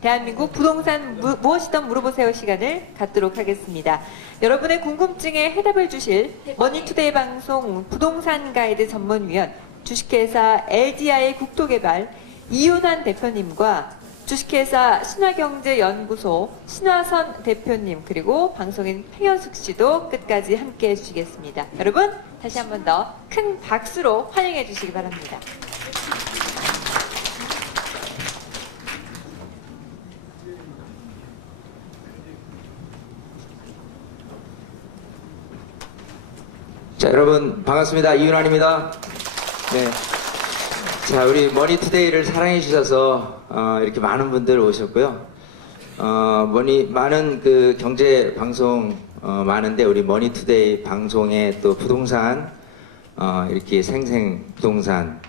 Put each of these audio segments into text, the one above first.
대한민국 부동산 무엇이든 물어보세요 시간을 갖도록 하겠습니다. 여러분의 궁금증에 해답을 주실 머니투데이 방송 부동산 가이드 전문위원 주식회사 LDI 국토개발 이윤환 대표님과 주식회사 신화경제연구소 신화선 대표님 그리고 방송인 팽현숙 씨도 끝까지 함께 해주시겠습니다. 여러분 다시 한 번 더 큰 박수로 환영해 주시기 바랍니다. 자, 여러분 반갑습니다. 이윤환입니다. 네. 자, 우리 머니투데이를 사랑해 주셔서 이렇게 많은 분들 오셨고요. 많은 그 경제 방송 많은데 우리 머니투데이 방송에 또 부동산 이렇게 생생 부동산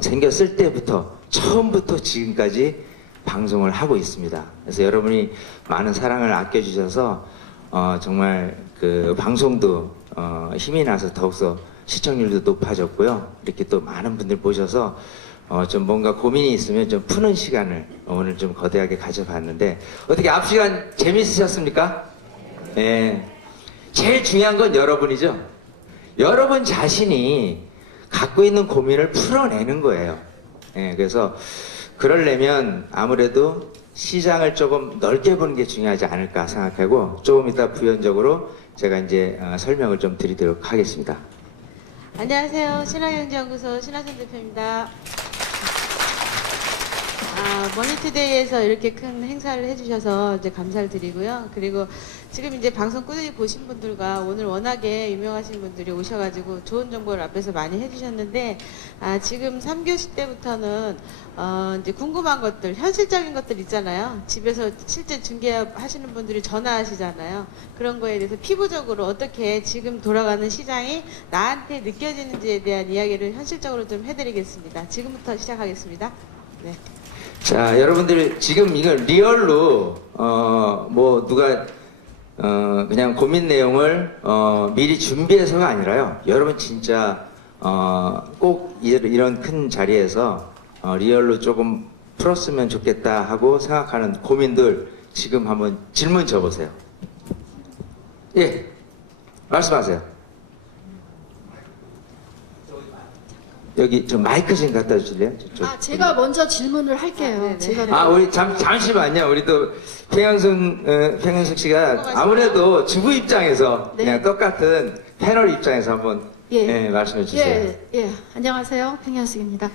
생겼을 때부터 처음부터 지금까지 방송을 하고 있습니다. 그래서 여러분이 많은 사랑을 아껴주셔서 정말 그 방송도 힘이 나서 더욱더 시청률도 높아졌고요. 이렇게 또 많은 분들 모셔서 좀 뭔가 고민이 있으면 좀 푸는 시간을 오늘 좀 거대하게 가져봤는데 어떻게 앞 시간 재밌으셨습니까? 네. 제일 중요한 건 여러분이죠. 여러분 자신이 갖고 있는 고민을 풀어내는 거예요. 네, 그래서 그러려면 아무래도 시장을 조금 넓게 보는 게 중요하지 않을까 생각하고 조금 이따 부연적으로 제가 이제 설명을 좀 드리도록 하겠습니다. 안녕하세요. 신화경제연구소 신화선 대표입니다. 머니투데이에서 이렇게 큰 행사를 해주셔서 이제 감사를 드리고요. 그리고 지금 이제 방송 꾸준히 보신 분들과 오늘 워낙에 유명하신 분들이 오셔가지고 좋은 정보를 앞에서 많이 해주셨는데, 지금 3교시 때부터는 이제 궁금한 것들, 현실적인 것들 있잖아요. 집에서 실제 중개하시는 분들이 전화하시잖아요. 그런 거에 대해서 피부적으로 어떻게 지금 돌아가는 시장이 나한테 느껴지는지에 대한 이야기를 현실적으로 좀 해드리겠습니다. 지금부터 시작하겠습니다. 네. 자, 여러분들 지금 이걸 리얼로 누가 그냥 고민 내용을 미리 준비해서가 아니라요. 여러분 진짜 꼭 이런 큰 자리에서 리얼로 조금 풀었으면 좋겠다 하고 생각하는 고민들 지금 한번 질문 줘보세요. 예, 말씀하세요. 여기 좀 마이크 좀 갖다 주실래요? 저쪽. 제가 먼저 질문을 할게요. 제가 우리 잠시만요. 우리 또 팽현숙 씨가 아무래도 주부 입장에서 네. 그냥 똑같은 패널 입장에서 한번 말씀해 주세요. 안녕하세요. 팽현숙입니다.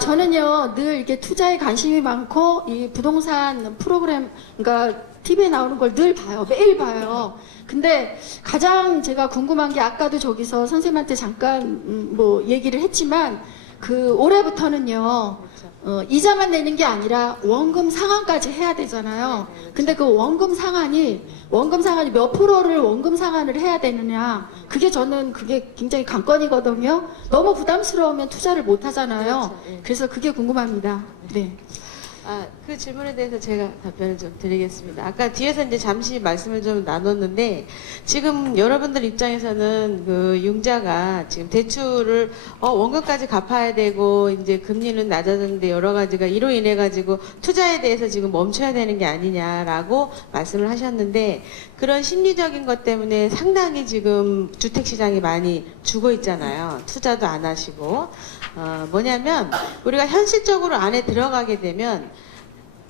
저는요, 늘 이렇게 투자에 관심이 많고, 이 부동산 프로그램, 그러니까 TV에 나오는 걸 늘 봐요. 매일 봐요. 근데 가장 제가 궁금한 게 아까도 저기서 선생님한테 잠깐 얘기를 했지만, 올해부터는요, 이자만 내는 게 아니라 원금 상환까지 해야 되잖아요. 근데 그 원금 상환이 몇 프로를 원금 상환을 해야 되느냐. 그게 굉장히 관건이거든요. 너무 부담스러우면 투자를 못 하잖아요. 그래서 그게 궁금합니다. 네. 그 질문에 대해서 제가 답변을 좀 드리겠습니다. 아까 뒤에서 이제 잠시 말씀을 좀 나눴는데, 지금 여러분들 입장에서는 그 융자가 지금 대출을 원금까지 갚아야 되고 이제 금리는 낮아졌는데 여러 가지가 이로 인해 가지고 투자에 대해서 지금 멈춰야 되는 게 아니냐라고 말씀을 하셨는데, 그런 심리적인 것 때문에 상당히 지금 주택 시장이 많이 죽어 있잖아요. 투자도 안 하시고. 뭐냐면 우리가 현실적으로 안에 들어가게 되면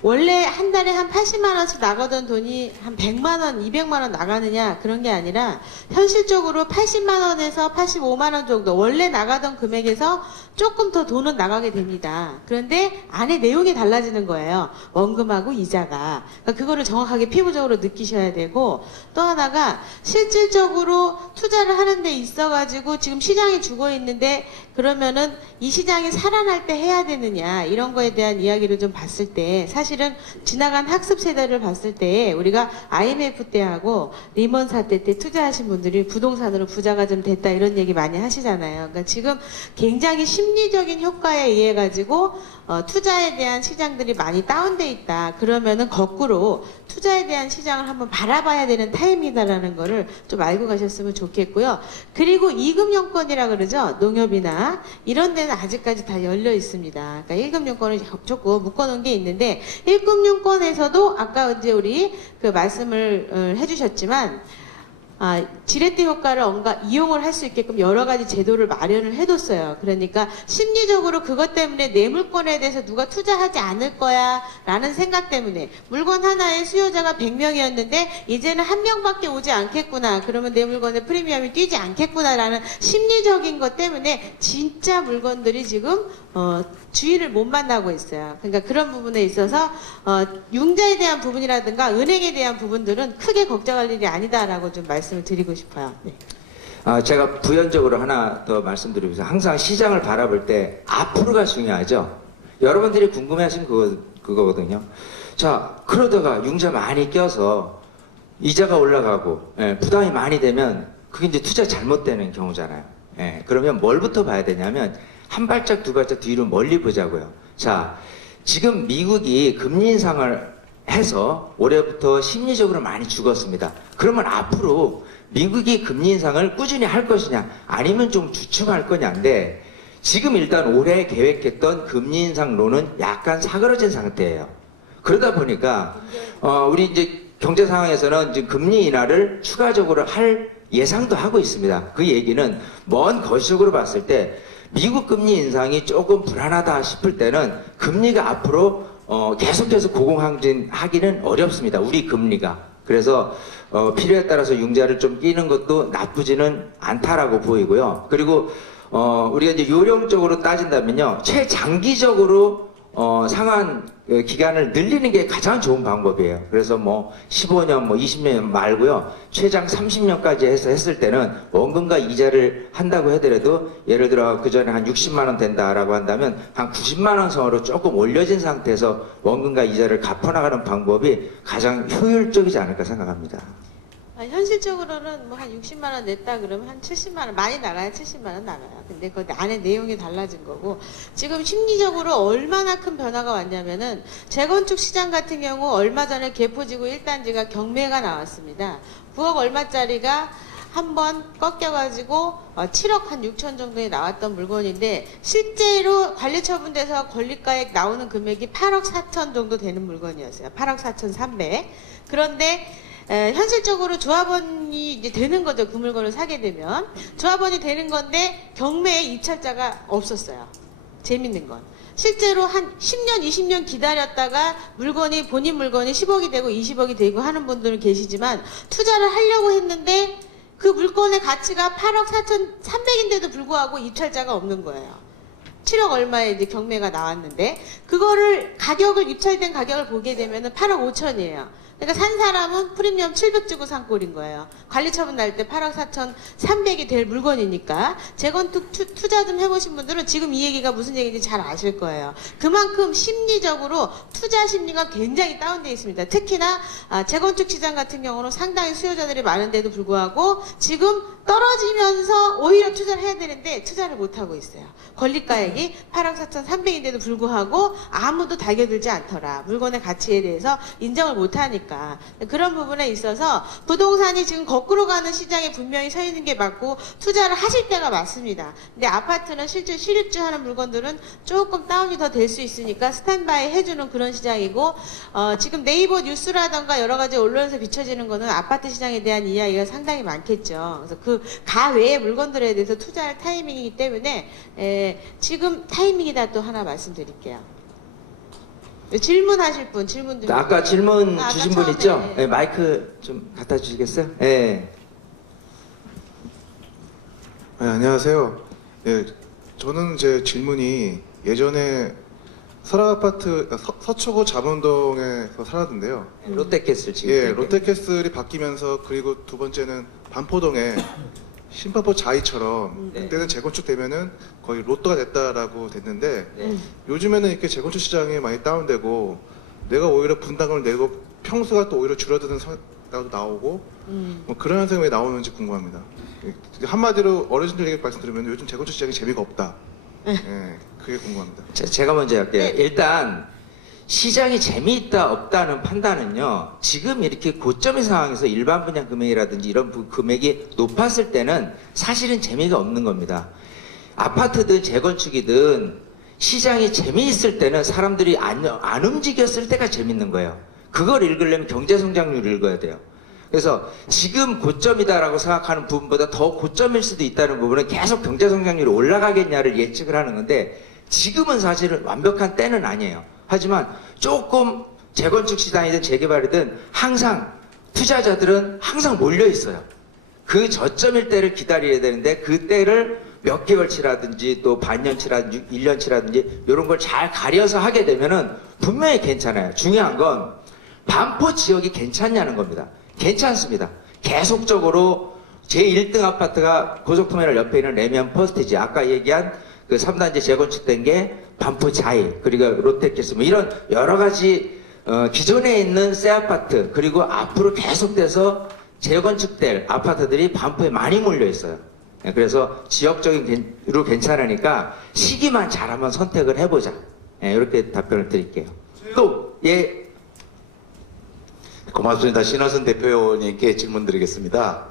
원래 한 달에 한 80만 원씩 나가던 돈이 한 100만 원, 200만 원 나가느냐 그런 게 아니라 현실적으로 80만 원에서 85만 원 정도 원래 나가던 금액에서 조금 더 돈은 나가게 됩니다. 그런데 안에 내용이 달라지는 거예요. 원금하고 이자가. 그러니까 그거를 정확하게 피부적으로 느끼셔야 되고, 또 하나가 실질적으로 투자를 하는 데 있어가지고 지금 시장이 죽어 있는데 그러면은 이 시장이 살아날 때 해야 되느냐 이런 거에 대한 이야기를 좀 봤을 때, 사실은 지나간 학습 세대를 봤을 때 우리가 IMF 때하고 리먼 사태 때 투자하신 분들이 부동산으로 부자가 좀 됐다 이런 얘기 많이 하시잖아요. 그러니까 지금 굉장히 심리적인 효과에 의해 가지고 투자에 대한 시장들이 많이 다운돼 있다. 그러면은 거꾸로 투자에 대한 시장을 한번 바라봐야 되는 타임이다라는 거를 좀 알고 가셨으면 좋겠고요. 그리고 이금융권이라 그러죠. 농협이나 이런 데는 아직까지 다 열려 있습니다. 그러니까 1금융권을 조금 묶어놓은 게 있는데, 1금융권에서도 아까 이제 우리 그 말씀을 해주셨지만 지렛대 효과를 이용을 할 수 있게끔 여러 가지 제도를 마련을 해뒀어요. 그러니까 심리적으로 그것 때문에 내 물건에 대해서 누가 투자하지 않을 거야 라는 생각 때문에 물건 하나에 수요자가 100명이었는데 이제는 한 명밖에 오지 않겠구나. 그러면 내 물건의 프리미엄이 뛰지 않겠구나 라는 심리적인 것 때문에 진짜 물건들이 지금 주인을 못 만나고 있어요. 그러니까 그런 부분에 있어서 융자에 대한 부분이라든가 은행에 대한 부분들은 크게 걱정할 일이 아니다라고 좀 말씀을 드리고 싶어요. 네. 제가 부연적으로 하나 더 말씀드리면서 항상 시장을 바라볼 때 앞으로가 중요하죠. 여러분들이 궁금해하신 그거거든요. 자, 그러다가 융자 많이 껴서 이자가 올라가고 부담이 많이 되면 그게 이제 투자 잘못되는 경우잖아요. 그러면 뭘부터 봐야 되냐면 한 발짝 두 발짝 뒤로 멀리 보자고요. 자, 지금 미국이 금리 인상을 해서 올해부터 심리적으로 많이 죽었습니다. 그러면 앞으로 미국이 금리 인상을 꾸준히 할 것이냐 아니면 좀 주춤할 거냐인데 지금 일단 올해 계획했던 금리 인상론은 약간 사그러진 상태예요. 그러다 보니까 우리 이제 경제 상황에서는 지금 금리 인하를 추가적으로 할 예상도 하고 있습니다. 그 얘기는 먼 거시적으로 봤을 때 미국 금리 인상이 조금 불안하다 싶을 때는 금리가 앞으로 계속해서 고공항진하기는 어렵습니다. 우리 금리가. 그래서 필요에 따라서 융자를 좀 끼는 것도 나쁘지는 않다라고 보이고요. 그리고 우리가 이제 요령적으로 따진다면요, 최장기적으로 상환 기간을 늘리는 게 가장 좋은 방법이에요. 그래서 뭐 15년, 뭐 20년 말고요, 최장 30년까지 해서 했을 때는 원금과 이자를 한다고 하더라도 예를 들어 그 전에 한 60만 원 된다라고 한다면 한 90만 원 선으로 조금 올려진 상태에서 원금과 이자를 갚아나가는 방법이 가장 효율적이지 않을까 생각합니다. 현실적으로는 뭐 한 60만 원 냈다 그러면 한 70만 원 많이 나가야 70만 원 나가요. 근데 그 안에 내용이 달라진 거고 지금 심리적으로 얼마나 큰 변화가 왔냐면은 재건축 시장 같은 경우 얼마 전에 개포지구 1단지가 경매가 나왔습니다. 9억 얼마짜리가 한번 꺾여가지고 7억 한 6천 정도에 나왔던 물건인데 실제로 관리처분돼서 권리가액 나오는 금액이 8억 4천 정도 되는 물건이었어요. 8억 4천 3백. 그런데 현실적으로 조합원이 이제 되는 거죠. 그 물건을 사게 되면. 조합원이 되는 건데 경매에 입찰자가 없었어요. 재밌는 건. 실제로 한 10년, 20년 기다렸다가 본인 물건이 10억이 되고 20억이 되고 하는 분들은 계시지만 투자를 하려고 했는데 그 물건의 가치가 8억 4천 3백인데도 불구하고 입찰자가 없는 거예요. 7억 얼마에 이제 경매가 나왔는데 그거를 입찰된 가격을 보게 되면은 8억 5천이에요. 그러니까 산 사람은 프리미엄 700 주고 산 꼴인 거예요. 관리처분 날 때 8억 4천 3백이 될 물건이니까 재건축 투자 좀 해보신 분들은 지금 이 얘기가 무슨 얘기인지 잘 아실 거예요. 그만큼 심리적으로 투자 심리가 굉장히 다운되어 있습니다. 특히나 재건축 시장 같은 경우는 상당히 수요자들이 많은데도 불구하고 지금 떨어지면서 오히려 투자를 해야 되는데 투자를 못하고 있어요. 권리가액이 8억 4천 3백인데도 불구하고 아무도 달겨들지 않더라. 물건의 가치에 대해서 인정을 못하니까. 그런 부분에 있어서 부동산이 지금 거꾸로 가는 시장에 분명히 서 있는 게 맞고 투자를 하실 때가 맞습니다. 근데 아파트는 실제 실입주 하는 물건들은 조금 다운이 더 될 수 있으니까 스탠바이 해주는 그런 시장이고 지금 네이버 뉴스라던가 여러 가지 언론에서 비춰지는 거는 아파트 시장에 대한 이야기가 상당히 많겠죠. 그래서 그 가외의 물건들에 대해서 투자할 타이밍이기 때문에 지금 타이밍이다 또 하나 말씀드릴게요. 질문하실 분 질문 좀. 아까 질문 주신 분 있죠? 네. 네, 마이크 좀 갖다 주시겠어요? 네. 네, 안녕하세요. 예, 저는 제 질문이 예전에 설악아파트 서초구 잠원동에서 살았는데요. 롯데캐슬 지금. 예, 롯데캐슬이 바뀌면서 그리고 두 번째는 반포동에 심파포 자이처럼 네. 그때는 재건축 되면은 거의 로또가 됐다라고 됐는데 네. 요즘에는 이렇게 재건축 시장이 많이 다운되고 내가 오히려 분담금을 내고 평수가 또 오히려 줄어드는 상황도 나오고 뭐 그런 현상이 왜 나오는지 궁금합니다. 한마디로 어르신들 얘기 말씀드리면 요즘 재건축 시장이 재미가 없다. 예, 그게 궁금합니다. 제가 먼저 할게요. 네. 일단 시장이 재미있다 없다는 판단은요, 지금 이렇게 고점의 상황에서 일반 분양 금액이라든지 이런 금액이 높았을 때는 사실은 재미가 없는 겁니다. 아파트든 재건축이든 시장이 재미있을 때는 사람들이 안 움직였을 때가 재밌는 거예요. 그걸 읽으려면 경제성장률을 읽어야 돼요. 그래서 지금 고점이다라고 생각하는 부분보다 더 고점일 수도 있다는 부분은 계속 경제성장률이 올라가겠냐를 예측을 하는 건데 지금은 사실은 완벽한 때는 아니에요. 하지만 조금 재건축 시장이든 재개발이든 항상 투자자들은 항상 몰려 있어요. 그 저점일 때를 기다려야 되는데 그 때를 몇 개월치라든지 또 반년치라든지 1년치라든지 이런 걸 잘 가려서 하게 되면은 분명히 괜찮아요. 중요한 건 반포 지역이 괜찮냐는 겁니다. 괜찮습니다. 계속적으로 제1등 아파트가 고속터미널 옆에 있는 레미안 퍼스티지, 아까 얘기한 그 3단지 재건축된 게 반포 자이, 그리고 롯데캐슬 뭐 이런 여러 가지 기존에 있는 새 아파트, 그리고 앞으로 계속돼서 재건축될 아파트들이 반포에 많이 몰려 있어요. 그래서 지역적으로 괜찮으니까 시기만 잘 한번 선택을 해보자. 이렇게 답변을 드릴게요. 또, 예. 고맙습니다. 신화선 대표님께 질문 드리겠습니다.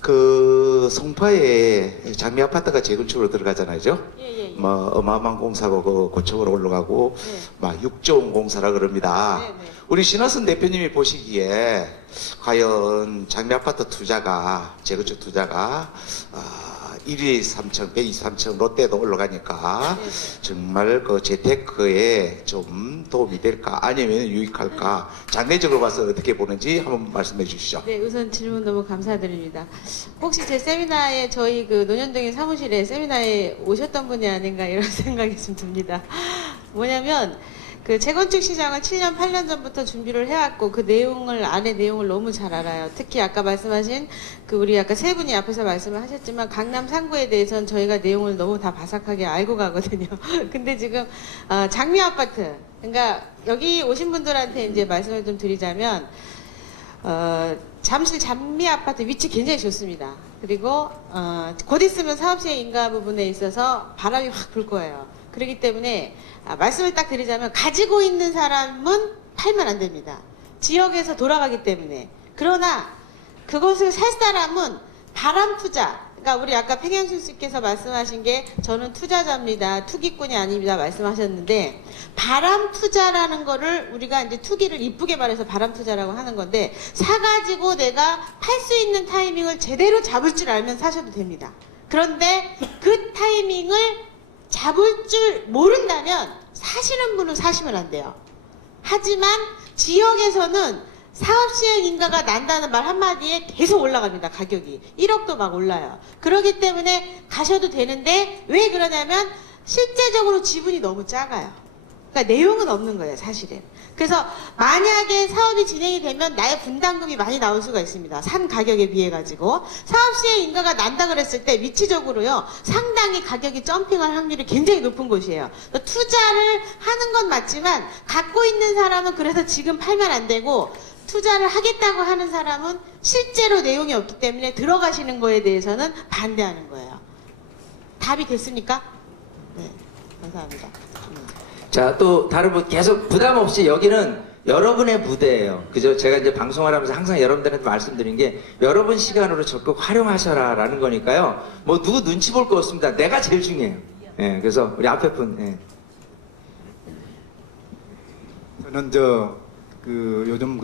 그 송파에 장미 아파트가 재건축으로 들어가잖아요. 예. 뭐 어마어마한 공사고 그 고층으로 올라가고 네. 막 6조 원 공사라 그럽니다. 네. 우리 신화선 대표님이 보시기에 과연 장미 아파트 투자가 재건축 투자가 1위 3층, 123층 롯데도 올라가니까 정말 그 재테크에 좀 도움이 될까 아니면 유익할까 장래적으로 봐서 어떻게 보는지 한번 말씀해 주시죠. 네, 우선 질문 너무 감사드립니다. 혹시 제 세미나에 저희 그 논현동의 사무실에 세미나에 오셨던 분이 아닌가 이런 생각이 좀 듭니다. 뭐냐면 그 재건축 시장을 7년, 8년 전부터 준비를 해왔고 그 내용을 안에 내용을 너무 잘 알아요. 특히 아까 말씀하신 그 우리 아까 세 분이 앞에서 말씀을 하셨지만 강남 3구에 대해서는 저희가 내용을 너무 다 바삭하게 알고 가거든요. 근데 지금 장미 아파트, 그러니까 여기 오신 분들한테 이제 말씀을 좀 드리자면 잠실 장미 아파트 위치 굉장히 좋습니다. 그리고 곧 있으면 사업시행 인가 부분에 있어서 바람이 확 불 거예요. 그렇기 때문에 말씀을 딱 드리자면 가지고 있는 사람은 팔면 안 됩니다. 지역에서 돌아가기 때문에. 그러나 그것을 살 사람은 바람 투자. 그러니까 우리 아까 팽현수 씨께서 말씀하신 게 저는 투자자입니다. 투기꾼이 아닙니다. 말씀하셨는데 바람 투자라는 거를 우리가 이제 투기를 이쁘게 말해서 바람 투자라고 하는 건데 사가지고 내가 팔 수 있는 타이밍을 제대로 잡을 줄 알면 사셔도 됩니다. 그런데 그 타이밍을 잡을 줄 모른다면 사시는 분은 사시면 안 돼요. 하지만 지역에서는 사업시행 인가가 난다는 말 한마디에 계속 올라갑니다. 가격이 1억도 막 올라요. 그렇기 때문에 가셔도 되는데 왜 그러냐면 실제적으로 지분이 너무 작아요. 그러니까 내용은 없는 거예요, 사실은. 그래서 만약에 사업이 진행이 되면 나의 분담금이 많이 나올 수가 있습니다. 산 가격에 비해 가지고 사업시행 인가가 난다 그랬을 때 위치적으로요 상당히 가격이 점핑할 확률이 굉장히 높은 곳이에요. 투자를 하는 건 맞지만 갖고 있는 사람은 그래서 지금 팔면 안 되고 투자를 하겠다고 하는 사람은 실제로 내용이 없기 때문에 들어가시는 거에 대해서는 반대하는 거예요. 답이 됐습니까? 네, 감사합니다. 자, 또 다른 분 계속 부담 없이 여기는 여러분의 무대예요. 그죠? 제가 이제 방송을 하면서 항상 여러분들한테 말씀드린 게 여러분 시간으로 적극 활용하셔라라는 거니까요. 뭐 누구 눈치 볼 거 없습니다. 내가 제일 중요해요. 예, 그래서 우리 앞에 분. 예. 저는 요즘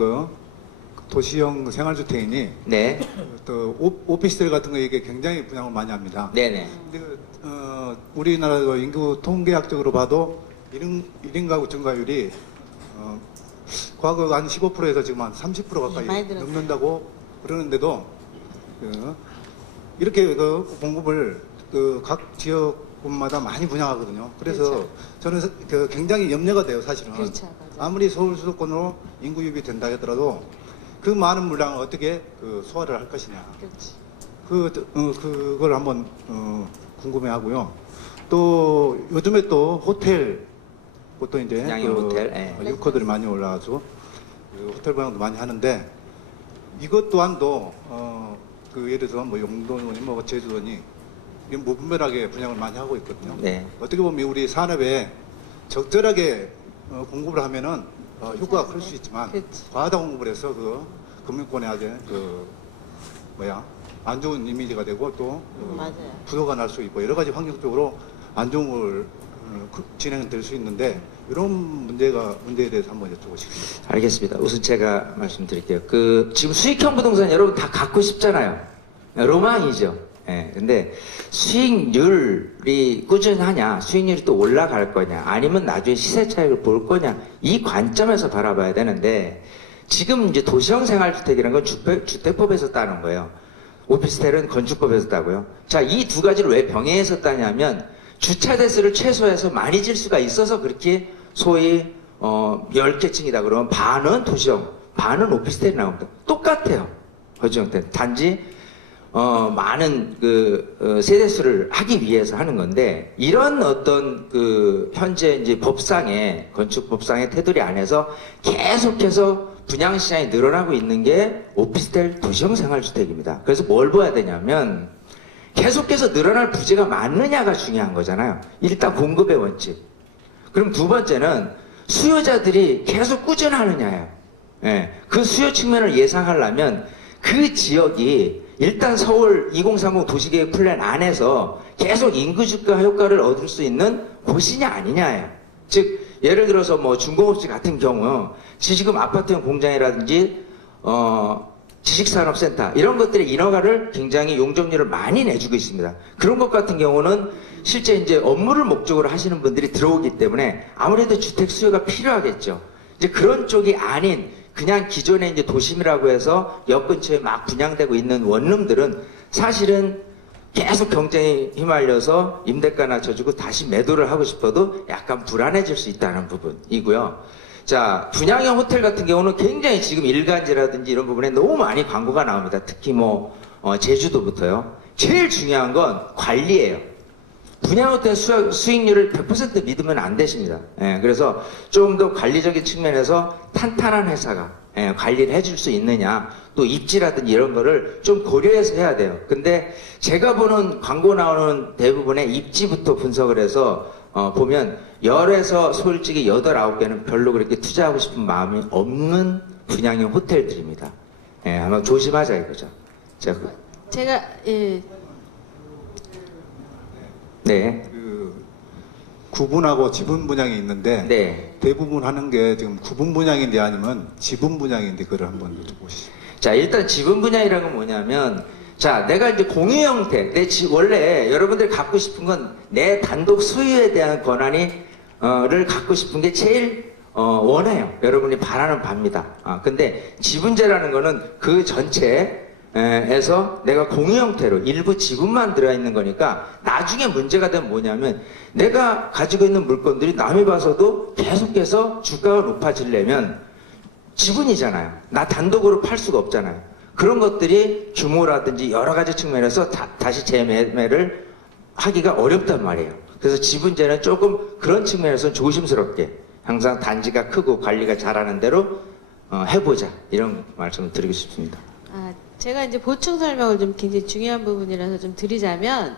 도시형 생활주택이니 네, 또 오피스텔 같은 거 이게 굉장히 분양을 많이 합니다. 네네. 근데 우리나라도 인구 통계학적으로 봐도 1인 가구 증가율이 과거 한 15%에서 지금 한 30% 가까이 많이 늘었어요. 넘는다고 그러는데도 이렇게 공급을 각 지역군마다 많이 분양하거든요. 그래서 저는 굉장히 염려가 돼요, 사실은. 그렇죠, 맞아요. 아무리 서울 수도권으로 인구 유입이 된다 하더라도 그 많은 물량을 어떻게 소화를 할 것이냐. 그렇지. 그걸 한번 궁금해하고요. 또 요즘에 또 호텔, 또 이제 양형 호텔, 예. 유커들이 많이 올라와서 호텔 분양도 많이 하는데 이것 또한도 예를 들어서 뭐 용돈이 뭐 제주도니 무분별하게 분양을 많이 하고 있거든요. 네. 어떻게 보면 우리 산업에 적절하게 공급을 하면은 효과가 클 수 있지만 그치. 과다 공급을 해서 금융권에 아주 안 좋은 이미지가 되고 또 맞아요. 부도가 날 수 있고 여러 가지 환경적으로 안 좋은 걸 진행될 수 있는데 이런 문제에 대해서 한번 여쭤보고 싶습니다. 알겠습니다. 우선 제가 말씀드릴게요. 지금 수익형 부동산 여러분 다 갖고 싶잖아요. 로망이죠. 예, 근데 수익률이 꾸준하냐, 수익률이 또 올라갈 거냐, 아니면 나중에 시세 차익을 볼 거냐, 이 관점에서 바라봐야 되는데, 지금 이제 도시형 생활주택이라는 건 주택법에서 따는 거예요. 오피스텔은 건축법에서 따고요. 자, 이 두 가지를 왜 병행해서 따냐면, 주차 대수를 최소해서 많이 질 수가 있어서 그렇게 소위 10개층이다 그러면 반은 도시형, 반은 오피스텔이 나옵니다. 똑같아요. 거주형태는. 단지 많은 세대수를 하기 위해서 하는 건데, 이런 어떤 현재 이제 법상의, 건축법상의 테두리 안에서 계속해서 분양시장이 늘어나고 있는 게 오피스텔 도시형 생활주택입니다. 그래서 뭘 봐야 되냐면, 계속해서 늘어날 부재가 많느냐가 중요한 거잖아요. 일단 공급의 원칙. 그럼 두 번째는 수요자들이 계속 꾸준하느냐예요. 예, 그 수요 측면을 예상하려면 그 지역이 일단 서울 2030 도시계획 플랜 안에서 계속 인구주가 효과를 얻을 수 있는 곳이냐 아니냐예요. 즉 예를 들어서 뭐 중공업지 같은 경우 지금 아파트형 공장이라든지 지식산업센터 이런 것들의 인허가를 굉장히 용적률을 많이 내주고 있습니다. 그런 것 같은 경우는 실제 이제 업무를 목적으로 하시는 분들이 들어오기 때문에 아무래도 주택 수요가 필요하겠죠. 이제 그런 쪽이 아닌 그냥 기존에 이제 도심이라고 해서 역 근처에 막 분양되고 있는 원룸들은 사실은 계속 경쟁에 휘말려서 임대가 낮춰주고 다시 매도를 하고 싶어도 약간 불안해질 수 있다는 부분이고요. 자, 분양형 호텔 같은 경우는 굉장히 지금 일간지라든지 이런 부분에 너무 많이 광고가 나옵니다. 특히 제주도부터요. 제일 중요한 건 관리예요. 분양 호텔 수익률을 100% 믿으면 안 되십니다. 예, 그래서 좀 더 관리적인 측면에서 탄탄한 회사가 관리를 해줄 수 있느냐, 또 입지라든지 이런 거를 좀 고려해서 해야 돼요. 근데 제가 보는 광고 나오는 대부분의 입지부터 분석을 해서 보면 10에서 솔직히 8, 9개는 별로 그렇게 투자하고 싶은 마음이 없는 분양형 호텔들입니다. 예, 아마 조심하자 이거죠. 제가 네. 구분하고 지분 분양이 있는데 네. 대부분 하는 게 지금 구분 분양인데 아니면 지분 분양인데 그걸 한번 여쭤보시죠. 자, 일단 지분 분양이라는 건 뭐냐면, 자, 내가 이제 공유 형태, 원래 여러분들이 갖고 싶은 건 내 단독 소유에 대한 권한을 갖고 싶은 게 제일 원해요. 여러분이 바라는 바입니다. 근데 지분제라는 거는 그 전체에서 내가 공유 형태로 일부 지분만 들어있는 거니까 나중에 문제가 되면 뭐냐면 내가 가지고 있는 물건들이 남이 봐서도 계속해서 주가가 높아지려면 지분이잖아요. 나 단독으로 팔 수가 없잖아요. 그런 것들이 규모라든지 여러 가지 측면에서 다시 재매매를 하기가 어렵단 말이에요. 그래서 지분제는 조금 그런 측면에서 조심스럽게 항상 단지가 크고 관리가 잘하는 대로 해보자 이런 말씀을 드리고 싶습니다. 제가 이제 보충 설명을 좀 굉장히 중요한 부분이라서 좀 드리자면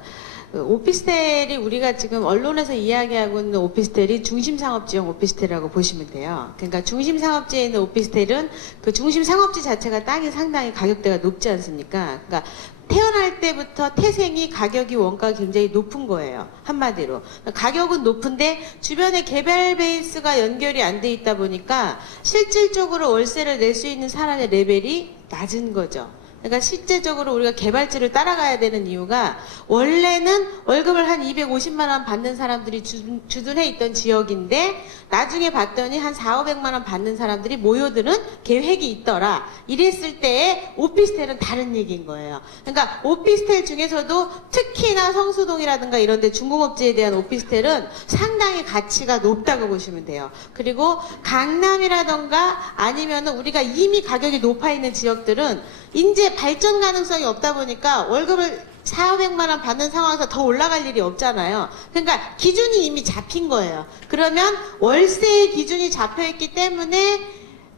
오피스텔이 우리가 지금 언론에서 이야기하고 있는 오피스텔이 중심상업지형 오피스텔이라고 보시면 돼요. 그러니까 중심상업지에 있는 오피스텔은 그 중심상업지 자체가 땅이 상당히 가격대가 높지 않습니까? 그러니까 태어날 때부터 태생이 가격이 원가가 굉장히 높은 거예요. 한마디로. 가격은 높은데 주변에 개발 베이스가 연결이 안 돼 있다 보니까 실질적으로 월세를 낼 수 있는 사람의 레벨이 낮은 거죠. 그러니까 실제적으로 우리가 개발지를 따라가야 되는 이유가 원래는 월급을 한 250만 원 받는 사람들이 주둔해 있던 지역인데 나중에 봤더니 한 4, 500만 원 받는 사람들이 모여드는 계획이 있더라. 이랬을 때의 오피스텔은 다른 얘기인 거예요. 그러니까 오피스텔 중에서도 특히나 성수동이라든가 이런 데 중공업지에 대한 오피스텔은 상당히 가치가 높다고 보시면 돼요. 그리고 강남이라든가 아니면은 우리가 이미 가격이 높아 있는 지역들은 이제 발전 가능성이 없다 보니까 월급을 4, 500만 원 받는 상황에서 더 올라갈 일이 없잖아요. 그러니까 기준이 이미 잡힌 거예요. 그러면 월세의 기준이 잡혀있기 때문에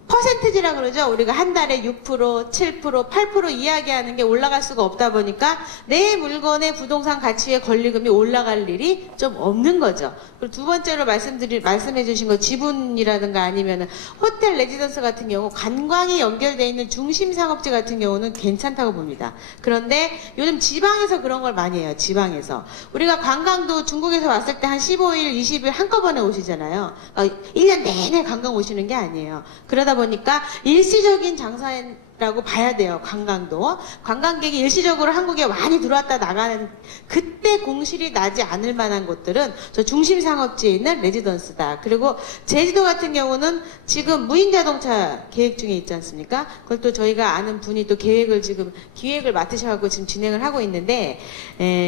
퍼센트지라 그러죠. 우리가 한 달에 6%, 7%, 8% 이야기하는 게 올라갈 수가 없다 보니까 내 물건의 부동산 가치의 권리금이 올라갈 일이 좀 없는 거죠. 그리고 두 번째로 말씀해 주신 거 지분이라든가 아니면은 호텔 레지던스 같은 경우 관광이 연결되어 있는 중심 상업지 같은 경우는 괜찮다고 봅니다. 그런데 요즘 지방에서 그런 걸 많이 해요. 지방에서. 우리가 관광도 중국에서 왔을 때 한 15일, 20일 한꺼번에 오시잖아요. 1년 내내 관광 오시는 게 아니에요. 그러다 보니까 일시적인 장사라고 봐야 돼요. 관광도. 관광객이 일시적으로 한국에 많이 들어왔다 나가는 그때 공실이 나지 않을 만한 곳들은 저 중심 상업지에 있는 레지던스다. 그리고 제주도 같은 경우는 지금 무인 자동차 계획 중에 있지 않습니까? 그걸 또 저희가 아는 분이 또 기획을 맡으셔갖고 지금 진행을 하고 있는데,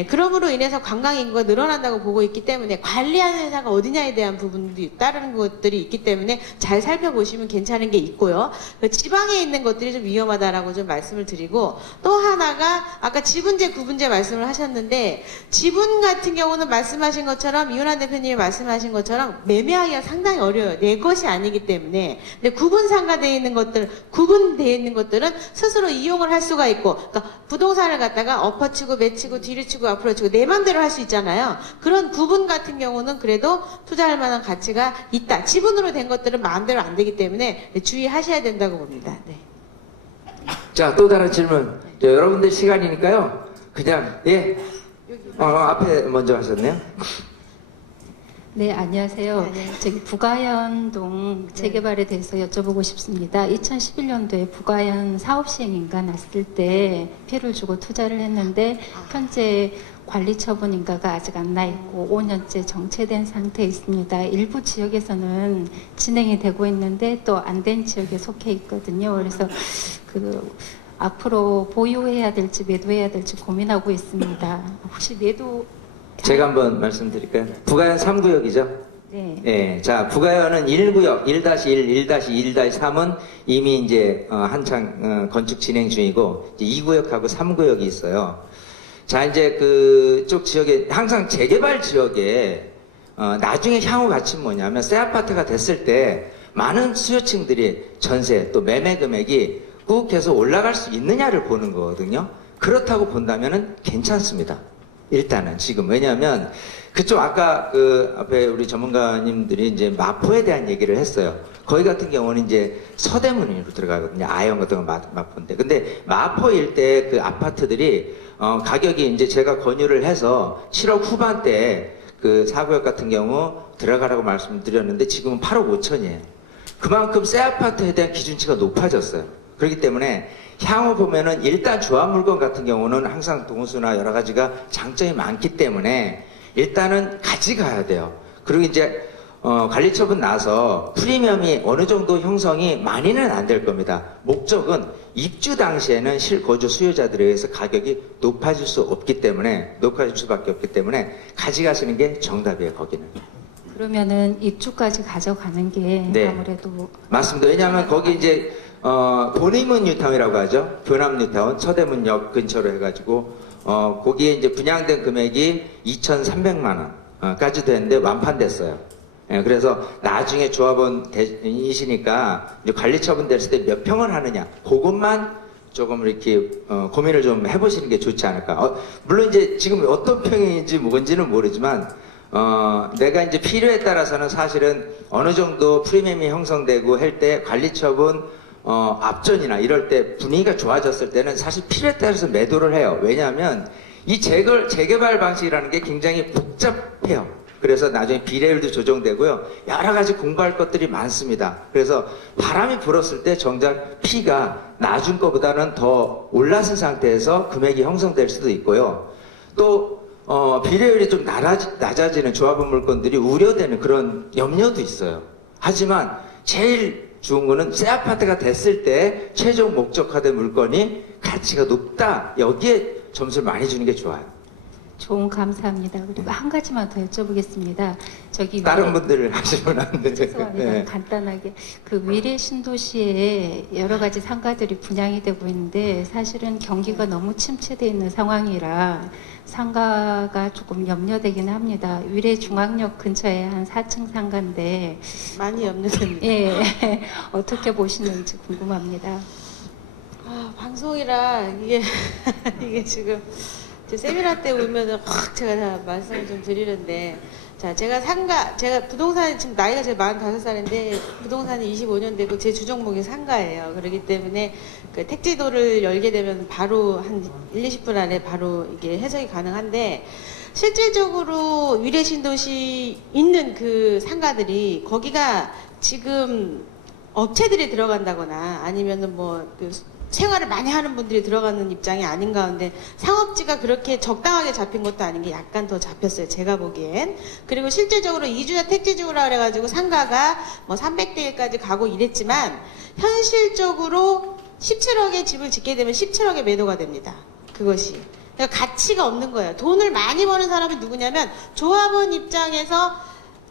그럼으로 인해서 관광 인구가 늘어난다고 보고 있기 때문에 관리하는 회사가 어디냐에 대한 부분들이 다른 것들이 있기 때문에 잘 살펴보시면 괜찮은 게 있고요. 지방에 있는 것들이 좀 위험하다라고 좀 말씀을 드리고, 또 하나가 아까 지분제, 구분제 말씀을 하셨는데, 지분 같은 경우는 말씀하신 것처럼 이윤환 대표님이 말씀하신 것처럼 매매하기가 상당히 어려워요. 내 것이 아니기 때문에. 근데 구분되어 있는 것들은 스스로 이용을 할 수가 있고, 그러니까 부동산을 갖다가 엎어치고 매치고 뒤로 치고 앞으로 치고 내 맘대로 할 수 있잖아요. 그런 구분 같은 경우는 그래도 투자할 만한 가치가 있다. 지분으로 된 것들은 마음대로 안 되기 때문에 주의하셔야 된다고 봅니다. 네. 자, 또 다른 질문. 여러분들 시간이니까요. 그냥, 예. 앞에 먼저 하셨네요. 네, 안녕하세요. 저기 부가연동 재개발에 대해서 여쭤보고 싶습니다. 2011년도에 부가연 사업 시행인가 났을 때 표를 주고 투자를 했는데 현재 관리 처분 인가가 아직 안 나 있고 5년째 정체된 상태에 있습니다. 일부 지역에서는 진행이 되고 있는데 또 안 된 지역에 속해 있거든요. 그래서 앞으로 보유해야 될지 매도해야 될지 고민하고 있습니다. 혹시 매도 제가 한번 말씀드릴까요? 부가연 3구역이죠? 네. 예, 자, 부가연은 1구역, 1-1, 1-1-3은 이미 이제 한창 건축 진행 중이고, 이제 2구역하고 3구역이 있어요. 자, 이제 그쪽 지역에, 항상 재개발 지역에, 나중에 향후 가치는 뭐냐면, 새 아파트가 됐을 때, 많은 수요층들이 전세, 또 매매 금액이 꾹 해서 올라갈 수 있느냐를 보는 거거든요. 그렇다고 본다면은 괜찮습니다. 일단은 지금 왜냐하면 그쪽 아까 앞에 우리 전문가님들이 이제 마포에 대한 얘기를 했어요. 거기 같은 경우는 이제 서대문으로 들어가거든요. 아영 같은 거 마포인데. 근데 마포 일대 그 아파트들이 가격이 이제 제가 권유를 해서 7억 후반대에 그 4구역 같은 경우 들어가라고 말씀드렸는데 지금은 8억 5천이에요. 그만큼 새 아파트에 대한 기준치가 높아졌어요. 그렇기 때문에 향후 보면은 일단 조합 물건 같은 경우는 항상 동수나 여러 가지가 장점이 많기 때문에 일단은 가져가야 돼요. 그리고 이제 관리처분 나서 프리미엄이 어느 정도 형성이 많이는 안 될 겁니다. 목적은 입주 당시에는 실거주 수요자들에 의해서 가격이 높아질 수밖에 없기 때문에 가져가시는 게 정답이에요. 거기는. 그러면은 입주까지 가져가는 게 네. 아무래도 맞습니다. 왜냐하면 거기 이제 도림은 뉴타운이라고 하죠. 교남 뉴타운 서대문역 근처로 해가지고 거기에 이제 분양된 금액이 2,300만 원까지 되는데 완판됐어요. 예, 그래서 나중에 조합원이시니까 이제 관리처분 됐을 때 몇 평을 하느냐 그것만 조금 이렇게 고민을 좀 해보시는 게 좋지 않을까. 물론 이제 지금 어떤 평인지 뭔지는 모르지만 내가 이제 필요에 따라서는 사실은 어느 정도 프리미엄이 형성되고 할 때 관리처분 앞전이나 이럴 때 분위기가 좋아졌을 때는 사실 필요에 따라서 매도를 해요. 왜냐하면 이 재개발 방식이라는 게 굉장히 복잡해요. 그래서 나중에 비례율도 조정되고요. 여러 가지 공부할 것들이 많습니다. 그래서 바람이 불었을 때 정작 피가 낮은 것보다는 더 올랐은 상태에서 금액이 형성될 수도 있고요. 또 비례율이 좀 낮아지는 조합원 물건들이 우려되는 그런 염려도 있어요. 하지만 제일 좋은 거는 새 아파트가 됐을 때 최종 목적화된 물건이 가치가 높다. 여기에 점수를 많이 주는 게 좋아요. 조언 감사합니다. 그리고 한 가지만 더 여쭤보겠습니다. 저기 다른 분들을 하시면 안 돼. 죄송합니다. 네. 간단하게 그 위례 신도시에 여러 가지 상가들이 분양이 되고 있는데 사실은 경기가 너무 침체되어 있는 상황이라 상가가 조금 염려되긴 합니다. 위례 중앙역 근처에 한 4층 상가인데 많이 염려됩니다. 예 어떻게 보시는지 궁금합니다. 아, 방송이라 이게 이게 지금 제 세미나 때 오면은 확 제가 다 말씀을 좀 드리는데, 자, 제가 부동산이 지금 나이가 제가 45살인데 부동산이 25년 되고 제 주종목이 상가예요. 그렇기 때문에 그 택지도를 열게 되면 바로 한 1, 20분 안에 바로 이게 해석이 가능한데, 실질적으로 위례 신도시 있는 그 상가들이 거기가 지금 업체들이 들어간다거나 아니면은 그 생활을 많이 하는 분들이 들어가는 입장이 아닌 가운데 상업지가 그렇게 적당하게 잡힌 것도 아닌 게 약간 더 잡혔어요. 제가 보기엔. 그리고 실질적으로 이주자 택지지구라 그래가지고 상가가 뭐 300대 1까지 가고 이랬지만 현실적으로 17억의 집을 짓게 되면 17억의 매도가 됩니다. 그것이. 그러니까 가치가 없는 거예요. 돈을 많이 버는 사람이 누구냐면 조합원 입장에서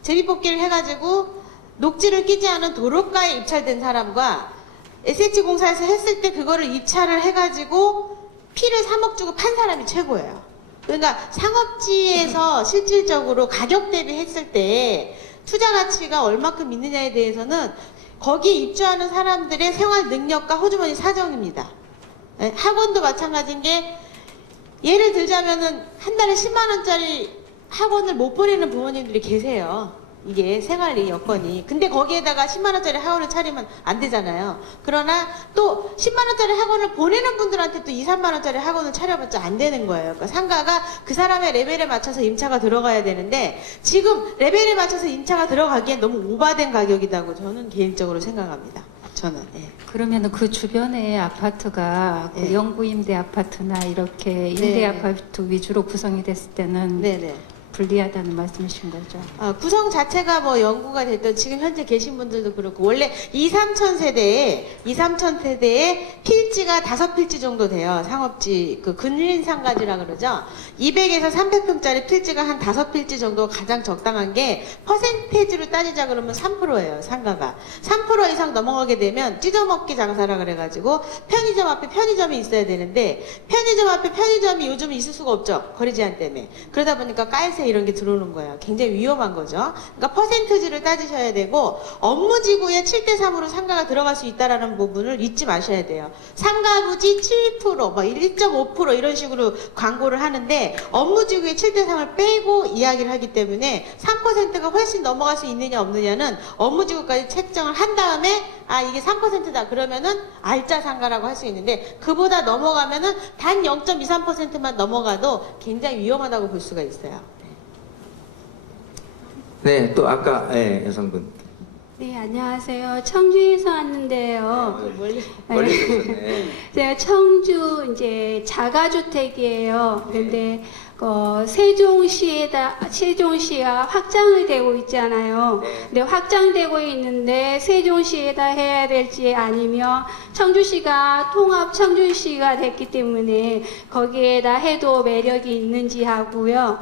제비뽑기를 해가지고 녹지를 끼지 않은 도로가에 입찰된 사람과 SH공사에서 했을 때 그거를 입찰을 해가지고 피를 3억 주고 판 사람이 최고예요. 그러니까 상업지에서 실질적으로 가격 대비했을 때 투자 가치가 얼마큼 있느냐에 대해서는 거기에 입주하는 사람들의 생활 능력과 호주머니 사정입니다. 네, 학원도 마찬가지인 게 예를 들자면은 한 달에 10만 원짜리 학원을 못 보내는 부모님들이 계세요. 이게 생활이 여건이. 근데 거기에다가 10만 원짜리 학원을 차리면 안 되잖아요. 그러나 또 10만 원짜리 학원을 보내는 분들한테 또 2, 3만 원짜리 학원을 차려봤자 안 되는 거예요. 그러니까 상가가 그 사람의 레벨에 맞춰서 임차가 들어가야 되는데 지금 레벨에 맞춰서 임차가 들어가기엔 너무 오바된 가격이라고 저는 개인적으로 생각합니다. 저는. 예. 그러면은 그 주변의 아파트가 그 네. 영구 임대 아파트나 이렇게 임대 네. 아파트 위주로 구성이 됐을 때는 네네. 불리하다는 말씀이신 거죠? 구성 자체가 뭐 연구가 됐던 지금 현재 계신 분들도 그렇고 원래 2, 3천 세대에 필지가 5필지 정도 돼요. 상업지 그 근린 상가지라 그러죠. 200에서 300평짜리 필지가 한 5필지 정도가 가장 적당한 게 퍼센테이지로 따지자 그러면 3%예요. 상가가 3% 이상 넘어가게 되면 찢어먹기 장사라 그래가지고 편의점 앞에 편의점이 있어야 되는데 편의점 앞에 편의점이 요즘 있을 수가 없죠. 거리 제한 때문에. 그러다 보니까 깔세 이런 게 들어오는 거예요. 굉장히 위험한 거죠. 그러니까 퍼센트지를 따지셔야 되고 업무지구에 7대3으로 상가가 들어갈 수 있다라는 부분을 잊지 마셔야 돼요. 상가부지 7%, 뭐 1.5% 이런 식으로 광고를 하는데 업무지구에 7대3을 빼고 이야기를 하기 때문에 3%가 훨씬 넘어갈 수 있느냐 없느냐는 업무지구까지 책정을 한 다음에 아 이게 3%다 그러면은 알짜 상가라고 할 수 있는데 그보다 넘어가면은 단 0.23%만 넘어가도 굉장히 위험하다고 볼 수가 있어요. 네, 또 아까 여성분. 네, 안녕하세요. 청주에서 왔는데요. 멀리 오셨네. 제가 청주 이제 자가주택이에요. 근데 세종시가 확장이 되고 있잖아요. 근데 확장되고 있는데 세종시에다 해야 될지 아니면 청주시가 통합 청주시가 됐기 때문에 거기에다 해도 매력이 있는지 하고요.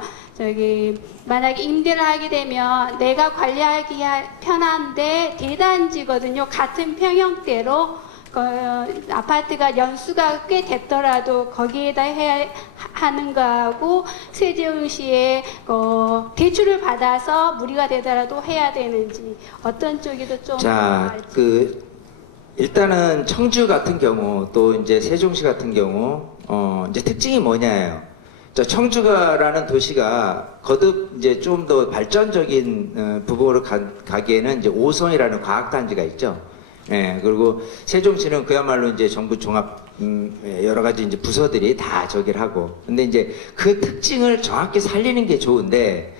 만약에 임대를 하게 되면 내가 관리하기 편한데 대단지거든요. 같은 평형대로 아파트가 연수가 꽤 됐더라도 거기에다 해야 하는 거하고 세종시에 대출을 받아서 무리가 되더라도 해야 되는지 어떤 쪽이 더 좀 자, 일단은 청주 같은 경우 또 이제 세종시 같은 경우 이제 특징이 뭐냐예요. 자, 청주가라는 도시가 거듭 이제 좀 더 발전적인 부분으로 가기에는 이제 오송이라는 과학단지가 있죠. 예, 그리고 세종시는 그야말로 이제 정부 종합 여러 가지 이제 부서들이 다 저기를 하고. 근데 이제 그 특징을 정확히 살리는 게 좋은데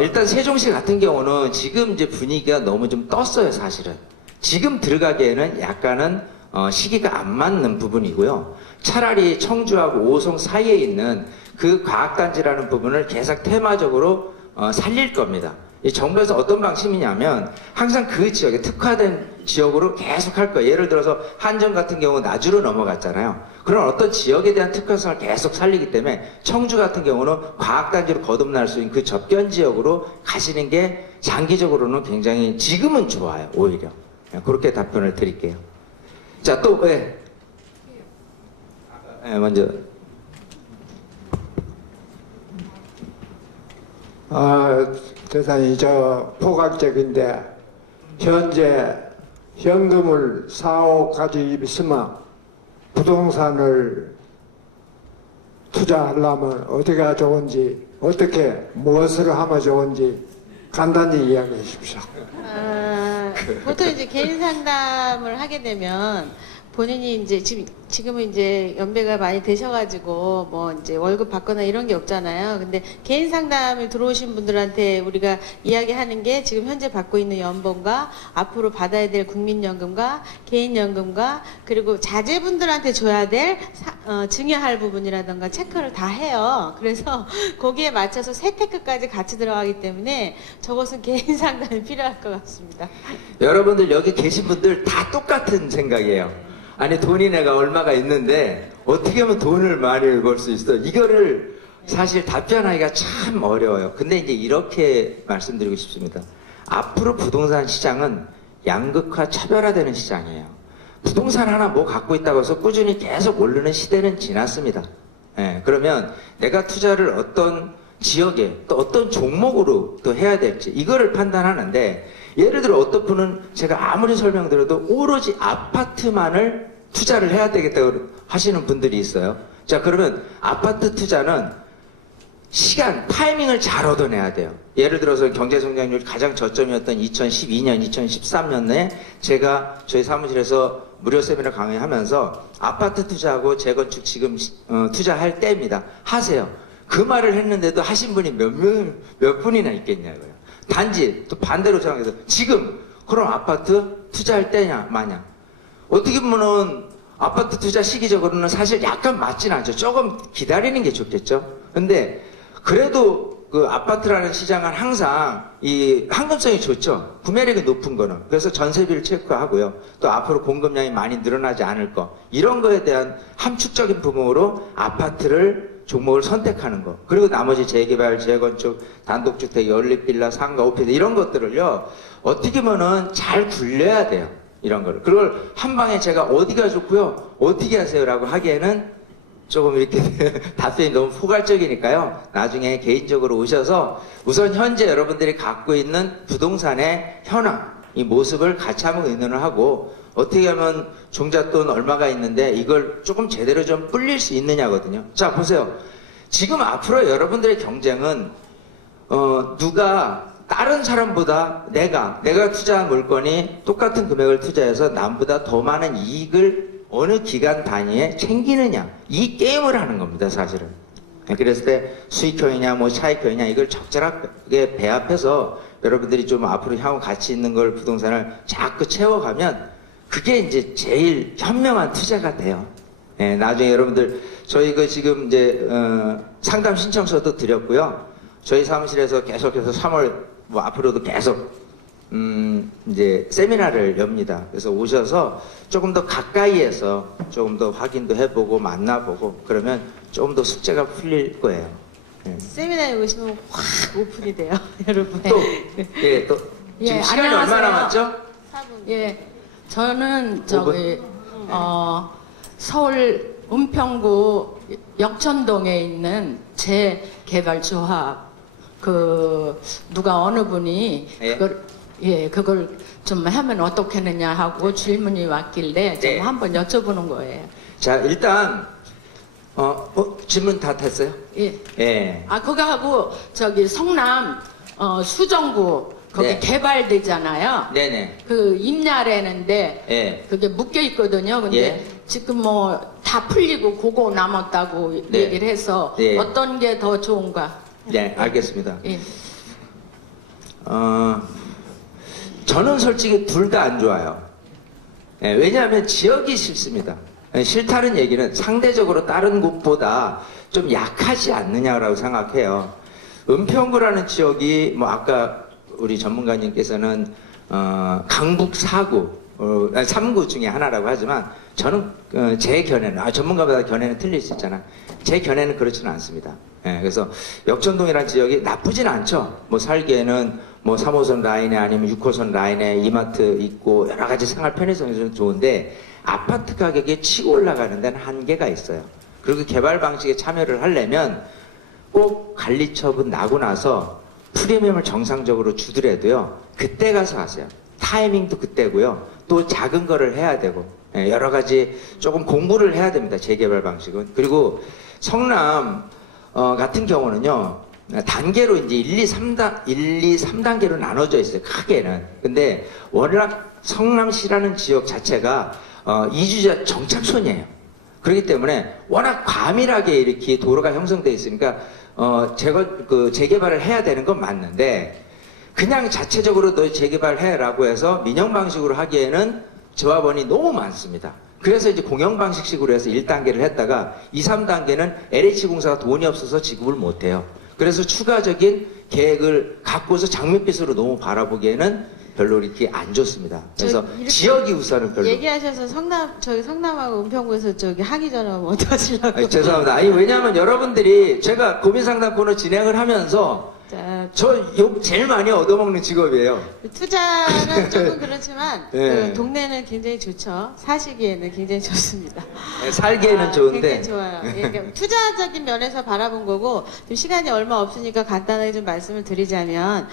일단 세종시 같은 경우는 지금 이제 분위기가 너무 좀 떴어요, 사실은. 지금 들어가기에는 약간은 시기가 안 맞는 부분이고요. 차라리 청주하고 오송 사이에 있는 그 과학단지라는 부분을 계속 테마적으로 살릴 겁니다. 이 정부에서 어떤 방침이냐면 항상 그 지역에 특화된 지역으로 계속 할 거예요. 예를 들어서 한전 같은 경우 나주로 넘어갔잖아요. 그런 어떤 지역에 대한 특화성을 계속 살리기 때문에 청주 같은 경우는 과학단지로 거듭날 수 있는 그 접견 지역으로 가시는 게 장기적으로는 굉장히 지금은 좋아요. 오히려. 그렇게 답변을 드릴게요. 자, 또 왜? 먼저. 대단히 포괄적인데 현재 현금을 4억 가지고 있으면 부동산을 투자하려면 어디가 좋은지 어떻게 무엇을 하면 좋은지 간단히 이야기해 주십시오. 보통 이제 개인 상담을 하게 되면 본인이 이제 지금은 이제 연배가 많이 되셔가지고 뭐 이제 월급 받거나 이런 게 없잖아요. 근데 개인 상담을 들어오신 분들한테 우리가 이야기하는 게 지금 현재 받고 있는 연봉과 앞으로 받아야 될 국민연금과 개인연금과 그리고 자제분들한테 줘야 될 증여할 부분이라던가 체크를 다 해요. 그래서 거기에 맞춰서 세테크까지 같이 들어가기 때문에 저것은 개인 상담이 필요할 것 같습니다. 여러분들 여기 계신 분들 다 똑같은 생각이에요. 아니 돈이 내가 얼마가 있는데 어떻게 하면 돈을 많이 벌 수 있어? 이거를 사실 답변하기가 참 어려워요. 근데 이제 이렇게 말씀드리고 싶습니다. 앞으로 부동산 시장은 양극화 차별화되는 시장이에요. 부동산 하나 뭐 갖고 있다고 해서 꾸준히 계속 오르는 시대는 지났습니다. 그러면 내가 투자를 어떤 지역에 또 어떤 종목으로 또 해야 될지 이거를 판단하는데 예를 들어 어떤 분은 제가 아무리 설명드려도 오로지 아파트만을 투자를 해야 되겠다고 하시는 분들이 있어요. 자, 그러면 아파트 투자는 시간, 타이밍을 잘 얻어내야 돼요. 예를 들어서 경제성장률 가장 저점이었던 2012년, 2013년에 제가 저희 사무실에서 무료 세미나 강의하면서 아파트 투자하고 재건축 지금 투자할 때입니다. 하세요. 그 말을 했는데도 하신 분이 몇 분이나 있겠냐고요. 단지 또 반대로 생각해서 지금 그럼 아파트 투자할 때냐 마냐. 어떻게 보면은 아파트 투자 시기적으로는 사실 약간 맞진 않죠. 조금 기다리는 게 좋겠죠. 근데 그래도 그 아파트라는 시장은 항상 이 황금성이 좋죠. 구매력이 높은 거는. 그래서 전세비를 체크하고요. 또 앞으로 공급량이 많이 늘어나지 않을 거. 이런 거에 대한 함축적인 부분으로 아파트를 종목을 선택하는 거. 그리고 나머지 재개발, 재건축, 단독주택, 연립빌라, 상가, 오피스 이런 것들을요. 어떻게 보면은 잘 굴려야 돼요. 이런 거를. 그걸 한 방에 제가 어디가 좋고요. 어떻게 하세요라고 하기에는 조금 이렇게 답변이 너무 포괄적이니까요. 나중에 개인적으로 오셔서 우선 현재 여러분들이 갖고 있는 부동산의 현황, 이 모습을 같이 한번 의논을 하고 어떻게 하면 종잣돈 얼마가 있는데 이걸 조금 제대로 좀 불릴 수 있느냐거든요. 자, 보세요. 지금 앞으로 여러분들의 경쟁은 누가 다른 사람보다 내가 투자한 물건이 똑같은 금액을 투자해서 남보다 더 많은 이익을 어느 기간 단위에 챙기느냐 이 게임을 하는 겁니다. 사실은. 그랬을 때 수익형이냐 뭐 차익형이냐 이걸 적절하게 배합해서 여러분들이 좀 앞으로 향후 가치 있는 걸 부동산을 자꾸 채워가면 그게 이제 제일 현명한 투자가 돼요. 나중에 여러분들 저희 그 지금 이제 상담 신청서도 드렸고요. 저희 사무실에서 계속해서 3월 뭐 앞으로도 계속 이제 세미나를 엽니다. 그래서 오셔서 조금 더 가까이에서 조금 더 확인도 해보고 만나보고 그러면 조금 더 숙제가 풀릴 거예요. 세미나에 오시면 확 오픈이 돼요, 여러분. 또 지금 시간이 안녕하세요. 얼마 남았죠? 예, 저는 서울 은평구 역천동에 있는 재개발조합 누가 어느 분이 그걸 좀 하면 어떻겠느냐 하고 질문이 왔길래 좀 한번 여쭤보는 거예요. 자, 일단 질문 다 됐어요? 예. 그거하고 성남 수정구 거기 네. 개발되잖아요. 네네. 그 임야라는데 그게 묶여 있거든요. 근데 지금 뭐 다 풀리고 그거 남았다고 얘기를 해서 어떤 게 더 좋은가? 네, 알겠습니다. 저는 솔직히 둘 다 안 좋아요. 왜냐하면 지역이 싫습니다. 싫다는 얘기는 상대적으로 다른 곳보다 좀 약하지 않느냐라고 생각해요. 은평구라는 지역이 뭐 아까 우리 전문가님께서는 강북 4구 아니, 3구 중에 하나라고 하지만 저는 제 견해는 전문가보다 견해는 틀릴 수 있잖아. 제 견해는 그렇지는 않습니다. 예, 그래서 역전동이라는 지역이 나쁘진 않죠. 뭐 살기에는 뭐 3호선 라인에 아니면 6호선 라인에 이마트 있고 여러 가지 생활 편의성이 좀 좋은데 아파트 가격이 치고 올라가는 데는 한계가 있어요. 그리고 개발 방식에 참여를 하려면 꼭 관리처분 나고 나서 프리미엄을 정상적으로 주더라도요. 그때 가서 하세요. 타이밍도 그때고요. 또 작은 거를 해야 되고 여러 가지 조금 공부를 해야 됩니다. 재개발 방식은. 그리고 성남 같은 경우는요. 단계로 이제 1, 2, 3단계로 나눠져 있어요. 크게는. 근데 워낙 성남시라는 지역 자체가 이주자 정착촌이에요. 그렇기 때문에 워낙 과밀하게 이렇게 도로가 형성되어 있으니까 재개발을 해야 되는 건 맞는데 그냥 자체적으로 너 재개발해라고 해서 민영 방식으로 하기에는 조합원이 너무 많습니다. 그래서 이제 공영 방식식으로 해서 1단계를 했다가 2, 3단계는 LH공사가 돈이 없어서 지급을 못해요. 그래서 추가적인 계획을 갖고서 장밋빛으로 너무 바라보기에는 별로 이렇게 안 좋습니다. 그래서 지역이 우선은 별로. 얘기하셔서 저기 성남하고 은평구에서 저기 하기 전에 어떡하시려고. 아니, 죄송합니다. 아니, 왜냐하면 여러분들이 제가 고민상담 코너 진행을 하면서 저 욕 제일 많이 얻어먹는 직업이에요. 투자는 조금 그렇지만 네. 그 동네는 굉장히 좋죠. 사시기에는 굉장히 좋습니다. 네, 살기에는 좋은데. 굉장히 좋아요. 예, 그러니까 투자적인 면에서 바라본 거고 좀 시간이 얼마 없으니까 간단하게 좀 말씀을 드리자면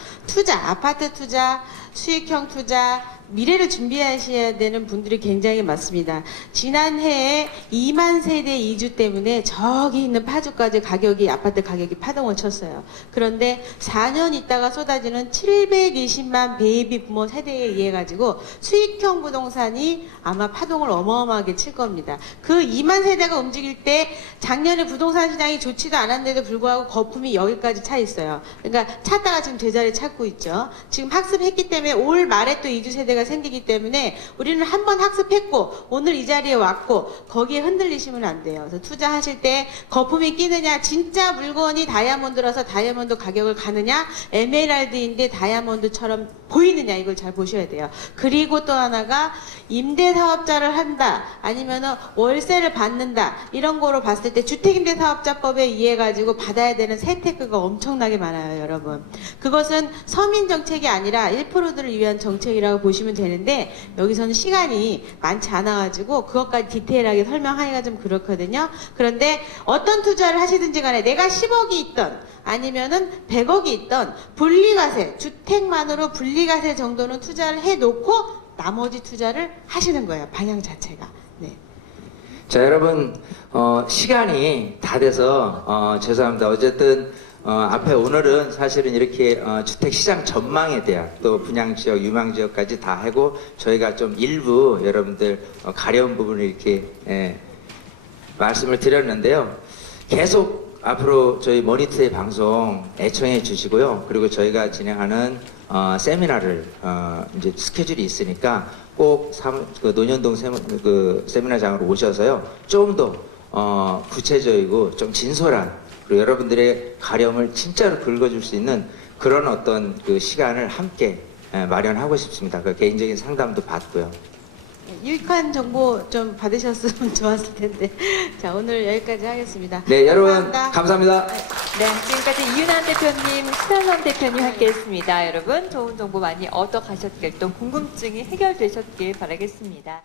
아파트 투자, 수익형 투자, 미래를 준비하셔야 되는 분들이 굉장히 많습니다. 지난해에 2만 세대 이주 때문에 저기 있는 파주까지 아파트 가격이 파동을 쳤어요. 그런데 4년 있다가 쏟아지는 720만 베이비 부모 세대에 의해 가지고 수익형 부동산이 아마 파동을 어마어마하게 칠 겁니다. 그 2만 세대가 움직일 때 작년에 부동산 시장이 좋지도 않았는데도 불구하고 거품이 여기까지 차 있어요. 그러니까 찾다가 지금 제자리 찾고 있죠. 지금 학습했기 때문에 올 말에 또 이주 세대가 생기기 때문에 우리는 한번 학습했고 오늘 이 자리에 왔고 거기에 흔들리시면 안 돼요. 그래서 투자하실 때 거품이 끼느냐, 진짜 물건이 다이아몬드라서 다이아몬드 가격을 가느냐, 에메랄드인데 다이아몬드처럼 보이느냐, 이걸 잘 보셔야 돼요. 그리고 또 하나가 임대사업자를 한다 아니면은 월세를 받는다 이런 거로 봤을 때 주택임대사업자법에 의해 가지고 받아야 되는 세태가가 엄청나게 많아요. 여러분, 그것은 서민정책이 아니라 1%들을 위한 정책이라고 보시면 되는데 여기서는 시간이 많지 않아 가지고 그것까지 디테일하게 설명하기가 좀 그렇거든요. 그런데 어떤 투자를 하시든지 간에 내가 10억이 있던 아니면은 100억이 있던 분리과세, 주택만으로 분리과세 정도는 투자를 해놓고 나머지 투자를 하시는 거예요. 방향 자체가. 네. 자, 여러분, 시간이 다 돼서 죄송합니다. 어쨌든 앞에 오늘은 사실은 이렇게 주택시장 전망에 대한 또 분양지역, 유망지역까지 다 하고 저희가 좀 일부 여러분들 가려운 부분을 이렇게 말씀을 드렸는데요. 계속 앞으로 저희 머니투데이 방송 애청해 주시고요. 그리고 저희가 진행하는 세미나를 이제 스케줄이 있으니까 꼭 논현동 세미나장으로 오셔서요. 좀 더 구체적이고 좀 진솔한 그리고 여러분들의 가렴을 진짜로 긁어줄 수 있는 그런 어떤 그 시간을 함께 마련하고 싶습니다. 그 개인적인 상담도 받고요. 유익한 정보 좀 받으셨으면 좋았을 텐데. 자, 오늘 여기까지 하겠습니다. 네, 여러분 감사합니다. 네, 지금까지 이윤환 대표님, 신한선 대표님 함께했습니다. 여러분 좋은 정보 많이 얻어 가셨길 또 궁금증이 해결되셨길 바라겠습니다.